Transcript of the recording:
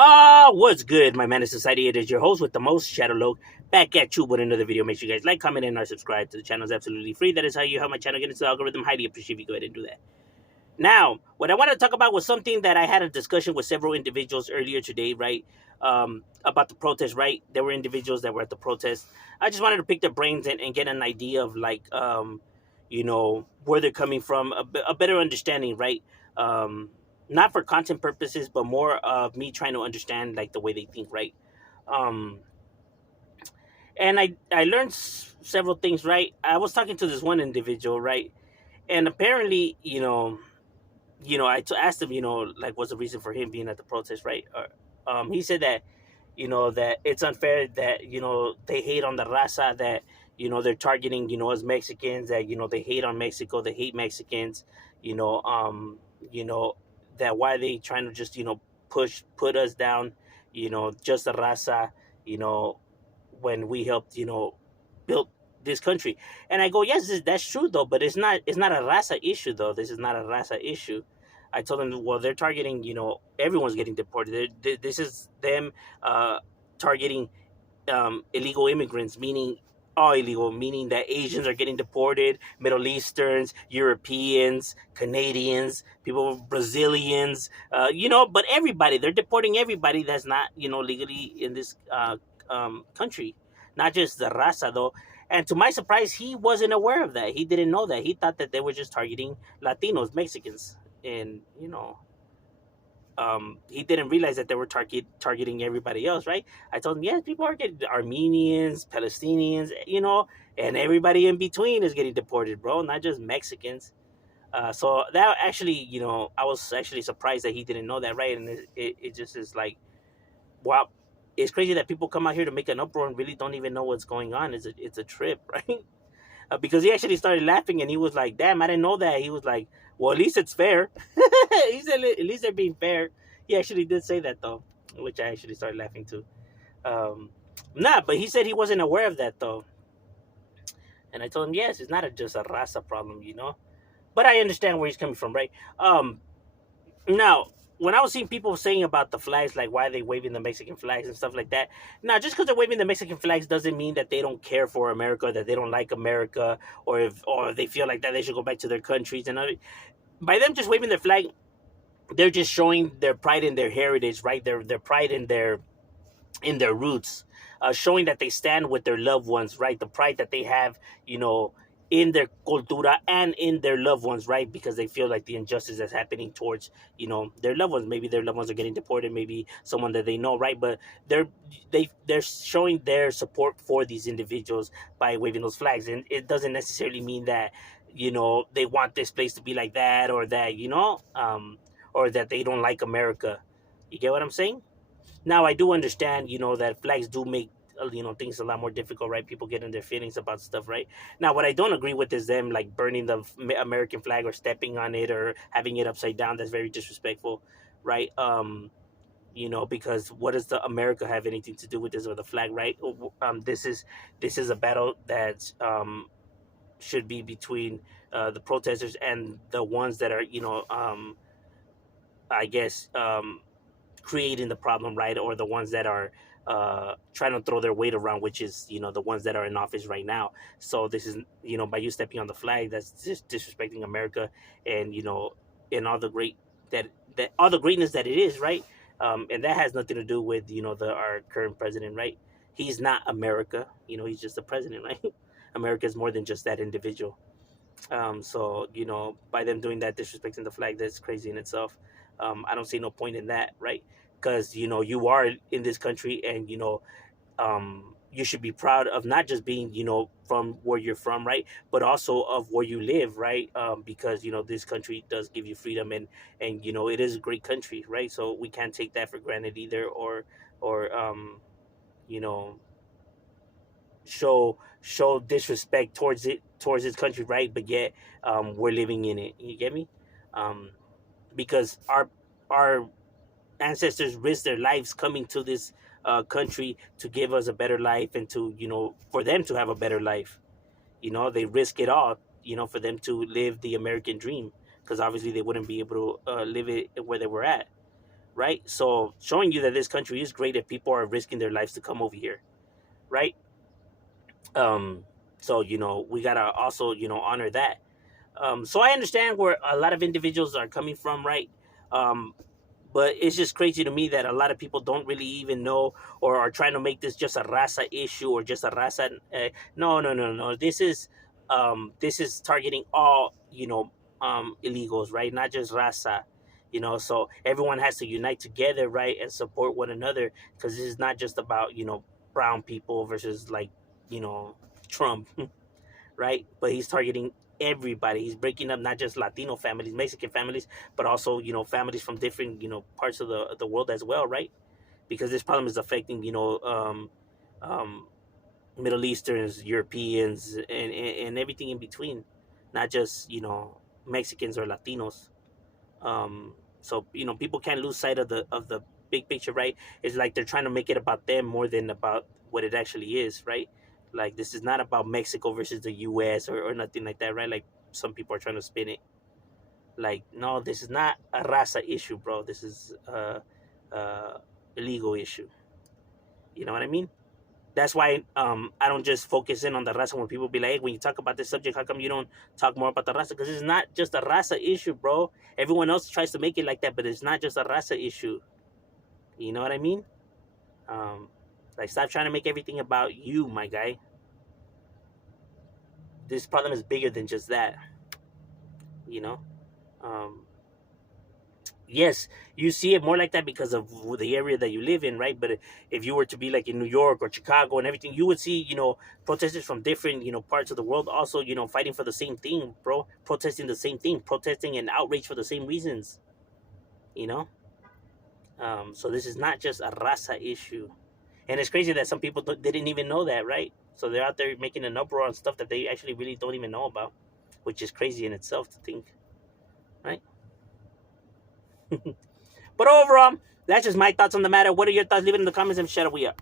What's good, my man of society? It is your host with the most, Shadow Loke, back at you with another video. Make sure you guys like, comment, and or subscribe to the channel. Is absolutely free. That is how you help my channel get into the algorithm. Highly appreciate if you go ahead and do that. Now, what I wanted to talk about was something that I had a discussion with several individuals earlier today, right? About the protest, right? There were individuals that were at the protest. I just wanted to pick their brains and get an idea of where they're coming from, a better understanding, right? Not for content purposes, but more of me trying to understand like the way they think, right? Um, and I learned several things, right? I was talking to this one individual, right? And apparently, asked him, like, what's the reason for him being at the protest, right? He said that, that it's unfair that, they hate on the raza, that, they're targeting, us Mexicans, that, they hate on Mexico, they hate Mexicans, you know, um, you know, that why they trying to just, put us down, just the raza, you know, when we helped, build this country. And I go, yes, that's true though, but it's not a raza issue though. This is not a raza issue. I told them, well, they're targeting, everyone's getting deported. This is them targeting illegal immigrants, meaning all illegal, meaning that Asians are getting deported, Middle Easterns, Europeans, Canadians, people, Brazilians, but everybody, they're deporting everybody that's not, legally in this country, not just the raza though. And to my surprise, he wasn't aware of that. He didn't know that. He thought that they were just targeting Latinos, Mexicans, and he didn't realize that they were targeting everybody else, right? I told him, yes, people are getting Armenians, Palestinians, and everybody in between is getting deported, bro, not just Mexicans. So that actually, I was actually surprised that he didn't know that, right? And it just is like, wow, it's crazy that people come out here to make an uproar and really don't even know what's going on. It's a trip, right? Because he actually started laughing and he was like, damn, I didn't know that. He was like, well, at least it's fair. He said, at least they're being fair. He actually did say that, though, which I actually started laughing too. But he said he wasn't aware of that, though. And I told him, yes, it's not just a raza problem, But I understand where he's coming from, right? Now, when I was seeing people saying about the flags, like why are they waving the Mexican flags and stuff like that. Now, just because they're waving the Mexican flags doesn't mean that they don't care for America, that they don't like America, or they feel like that they should go back to their countries. And by them just waving their flag, they're just showing their pride in their heritage, right? Their pride in their roots, showing that they stand with their loved ones, right? The pride that they have, in their cultura and in their loved ones, right? Because they feel like the injustice that's happening towards, their loved ones. Maybe their loved ones are getting deported, maybe someone that they know, right? But they're showing their support for these individuals by waving those flags, and it doesn't necessarily mean that they want this place to be like that, or that or that they don't like America. You get what I'm saying? Now, I do understand, that flags do make things a lot more difficult, right? People get in their feelings about stuff, right? Now, what I don't agree with is them like burning the American flag or stepping on it or having it upside down. That's very disrespectful, right? Because what does the America have anything to do with this or the flag, right? This is a battle that should be between the protesters and the ones that are, I guess, creating the problem, right? Or the ones that are trying to throw their weight around, which is, the ones that are in office right now. So this is, by you stepping on the flag, that's just disrespecting America, and and all the that all the greatness that it is, right? And that has nothing to do with our current president, right? He's not America, he's just the president, right? America is more than just that individual. So by them doing that, disrespecting the flag, that's crazy in itself. I don't see no point in that, right? Because you are in this country, and you should be proud of not just being from where you're from, right? But also of where you live, right? Because this country does give you freedom, and it is a great country, right? So we can't take that for granted either, or you know show disrespect towards his country, right? But yet we're living in it. You get me? Um, because our ancestors risked their lives coming to this country to give us a better life, and to for them to have a better life. They risk it all, for them to live the American dream, because obviously they wouldn't be able to live it where they were at, right? So showing you that this country is great if people are risking their lives to come over here, right? Um, so we gotta also honor that. So I understand where a lot of individuals are coming from, right? Um, but it's just crazy to me that a lot of people don't really even know or are trying to make this just a raza issue or just a raza. No, no, no, no. This is targeting all illegals, right? Not just raza. So everyone has to unite together, right, and support one another because this is not just about brown people versus like you know Trump, right? But he's targeting everybody. He's breaking up not just Latino families, Mexican families, but also families from different parts of the world as well, right? Because this problem is affecting um, Middle Easterns, Europeans, and everything in between, not just Mexicans or Latinos. So people can't lose sight of the big picture, right? It's like they're trying to make it about them more than about what it actually is, right? Like this is not about Mexico versus the U.S. or nothing like that, right? Like some people are trying to spin it. Like no, this is not a raza issue, bro. This is a illegal issue. You know what I mean? That's why I don't just focus in on the raza when people be like, hey, when you talk about this subject, how come you don't talk more about the raza? Because it's not just a raza issue, bro. Everyone else tries to make it like that, but it's not just a raza issue. You know what I mean? Um, like, stop trying to make everything about you, my guy. This problem is bigger than just that. You know? Um, yes, you see it more like that because of the area that you live in, right? But if you were to be like in New York or Chicago and everything, you would see, protesters from different, parts of the world also, fighting for the same thing, bro. Protesting the same thing, protesting and outrage for the same reasons, you know? So this is not just a raza issue. And it's crazy that some people didn't even know that, right? So they're out there making an uproar on stuff that they actually really don't even know about, which is crazy in itself to think, right? But overall, that's just my thoughts on the matter. What are your thoughts? Leave it in the comments and shut up. We up.